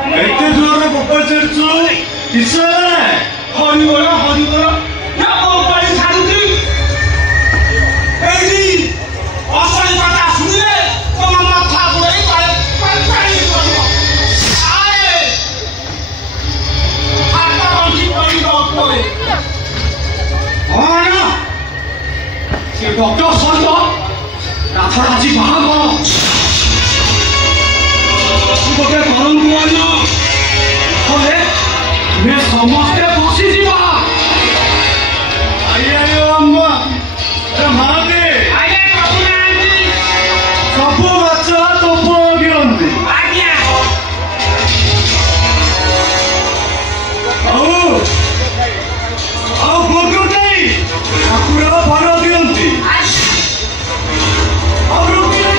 एते जोर ऊपर चढ़छु किसे हरि बोल या ऊपर छाड़ुती एडी असली कथा सुनिले तो माथा बुड़ाई पाई करबो आए आता बंटी पड़ी डॉक्टर हां से डॉक्टर सहित राथर आज बाहागर गोटे करंतु अन्न हेले मैं समस्ते बसी जीवा आयो अम्मा ए माते आये कबुना आंटी सब बच्चा तो पोगिरंती आज्ञा आओ बोगुटै ठाकुर भर दियंती अब रुकिए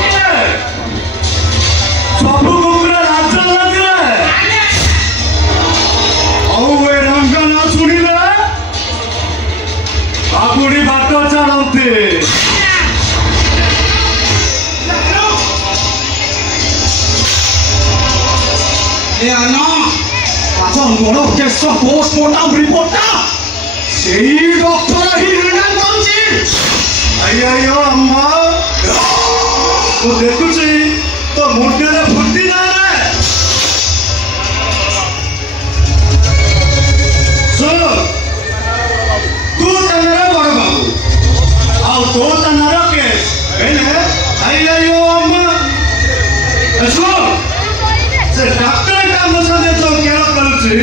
सब गोपुरा लाज लागे औ ए रंगना सुनिले बाबुड़ी बाट चलते ए आना अच्छा मोर केस पोस्टमार्टम रिपोर्ट सेही डॉक्टर ही रिटर्न करछि आयो अम्मा तो देखुछि तो मुंडे रे फुटी ना रे सो तू तनरा बड़ बाबू आओ तो तनरा केस एने आयो अम्मा सो से डॉक्टर का मसले तो क्या करूछि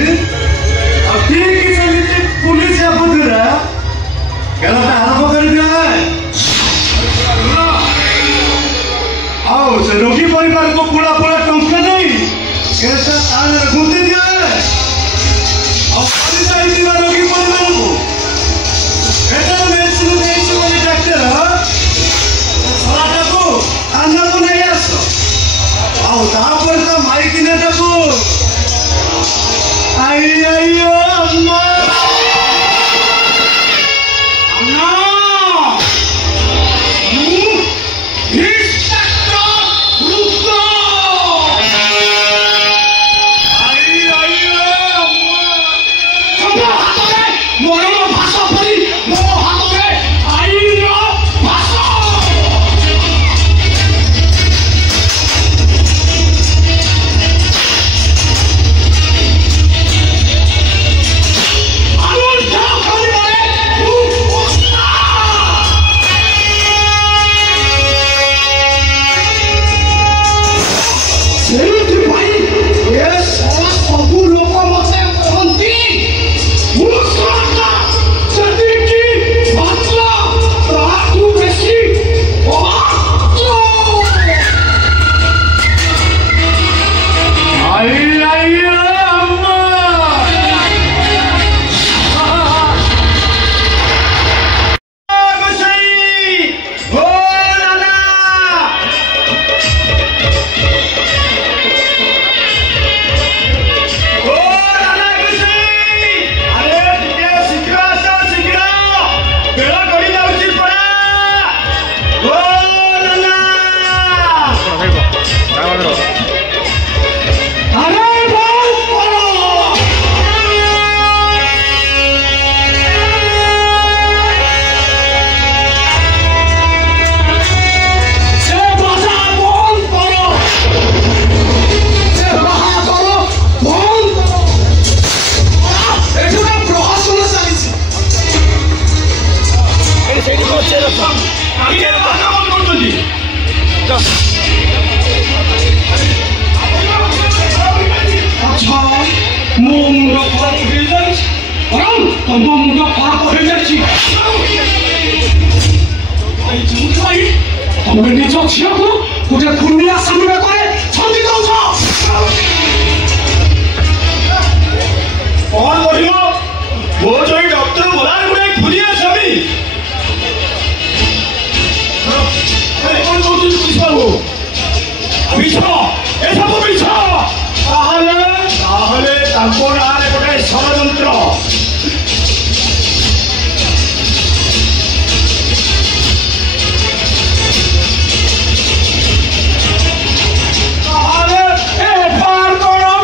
अब ठीक से पुलिस या बुधरा गलत आरोप कर दिया है आओ से रोगी परिवार को पूरा टंका नहीं कैसा ताल गुंदे दिया है और खाली चाहिए दिया रोगी परिवार को ऐसा मैं सुन नहीं सुन डॉक्टर थोड़ा को आना को नहीं आसो आओ तापर का माइक ने तको आयो अम्मा षड्यंत्र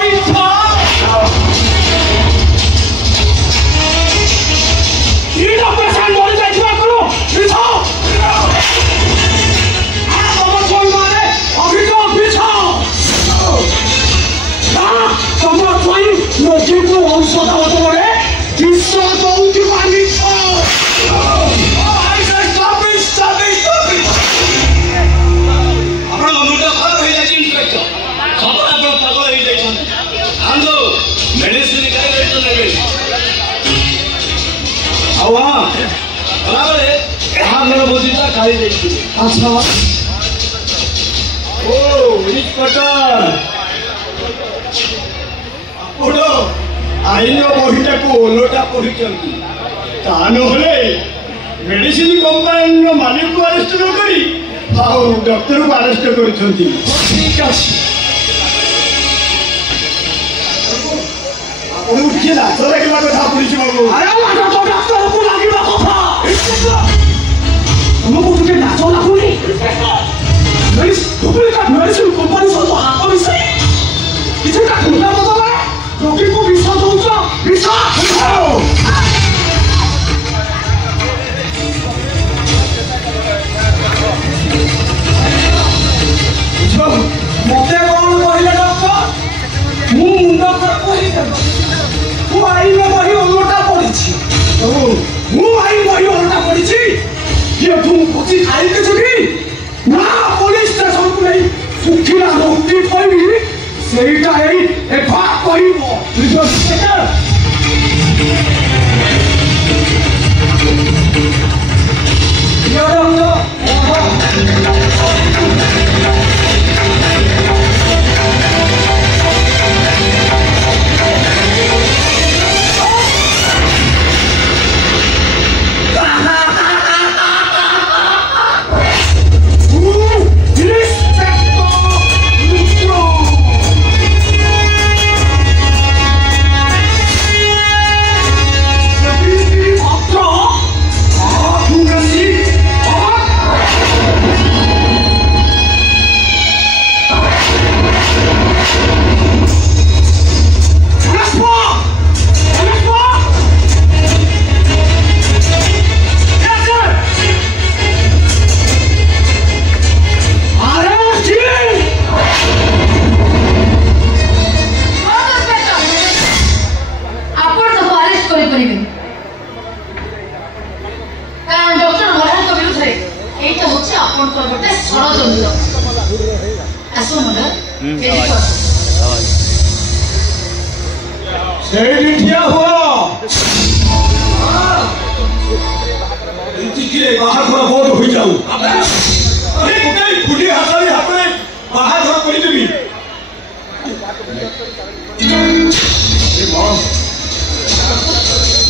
Micha! घर भोजीटा खाई अच्छा ओ इन्सपेक्टर आईन बहीटा को ओलटा पढ़ी मेडिसिन कंपानी मालिक को अरेस्ट न करी डॉक्टर को अरेस्ट कर लाज लगे कथा पुलिस बाबू डॉक्टर को लगे कथा तुमको तुझे लाज लगुनि मेडिसिन कंपानी सब हाथ मिसाई किसी का खुला बदला रोगी को विश्वास दौच विश्वास मत कौन कहले डॉक्टर मुंड मु आई में बही ओलटा पड़ी मु आई बही ओलटा पड़ी ये तुम खुशी खाई के छुकी ना पुलिस स्टेशन को नहीं सुखिला रोटी पाई सेटा है एक बात कहबो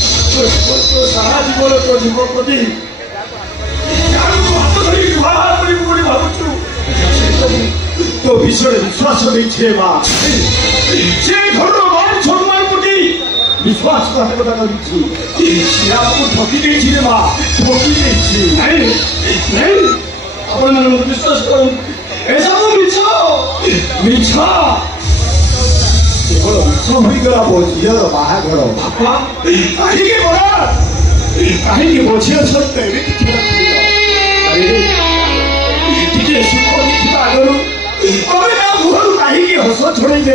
सारा जीवन तो जीवन प्रति तो विषय विश्वास नहीं घर मान सम्मान प्रति विश्वास कर ठकी ठकी विश्वास कर केवल मिछगला झीर बाहाघर कहीं बोझी सत्य टे सुख देखा आगर मुहर कहीं हस छड़े दे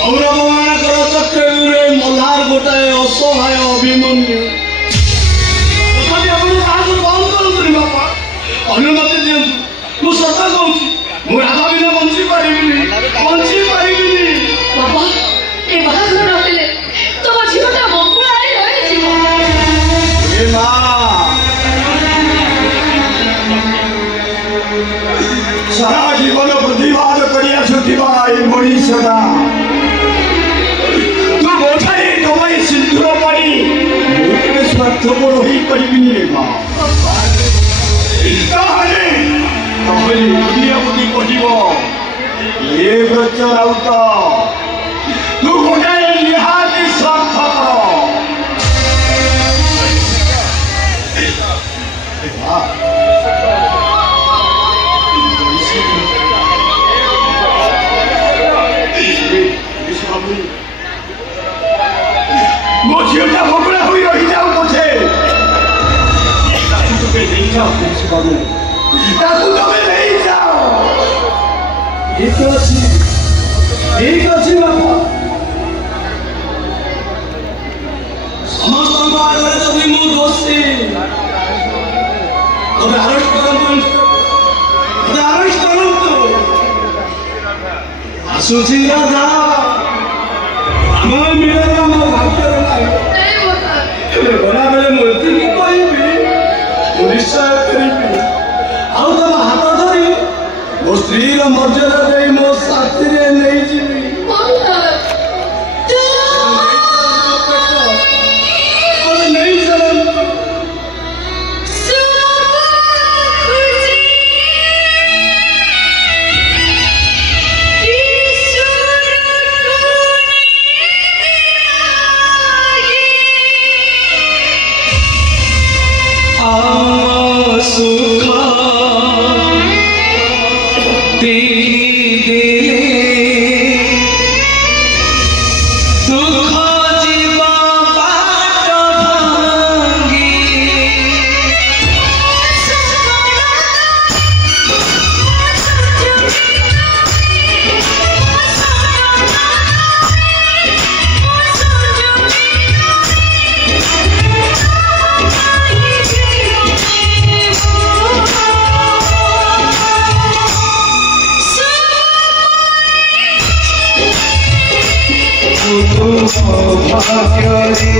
कौरवमानकर चक्रे मल्हार गोटाए असहाय अभिमन्यु तथापि आप बंद करूँ बापा अनुमति दिंतु मु सत कहूँ मु राधा बिना बंची पारिबिनी बाबा ए बाहाघर नहेले तुम झीलटा मंगुलारे रही ए मां सारा जीवन प्रतिवाद करिया छुटिबा ए मनीषा सिंधुर पानी मुझे स्वार्थपर हो पारिबिनी रे मां बुद्धि कह ये ब्रज राउत तू गोटाए निहाती स्वार्थपर मो झीलटा भोगड़ा हुई रही जाऊ मुझे तुम्हें नहीं जाओ बाबू तुम्हें नहीं जाओ ठीक अच्छी बाबा समस्त आगे तो मु दोषी तब अरेस्ट कर आसुची राजा आमार मिळाला मो भाग्य नाही बना बेले मूर्ति की कहबी निश्चय करी आउ तम हाथ धरी मो स्त्री मर्यादा दे मो साथी रे नहीं जीवी भाग्य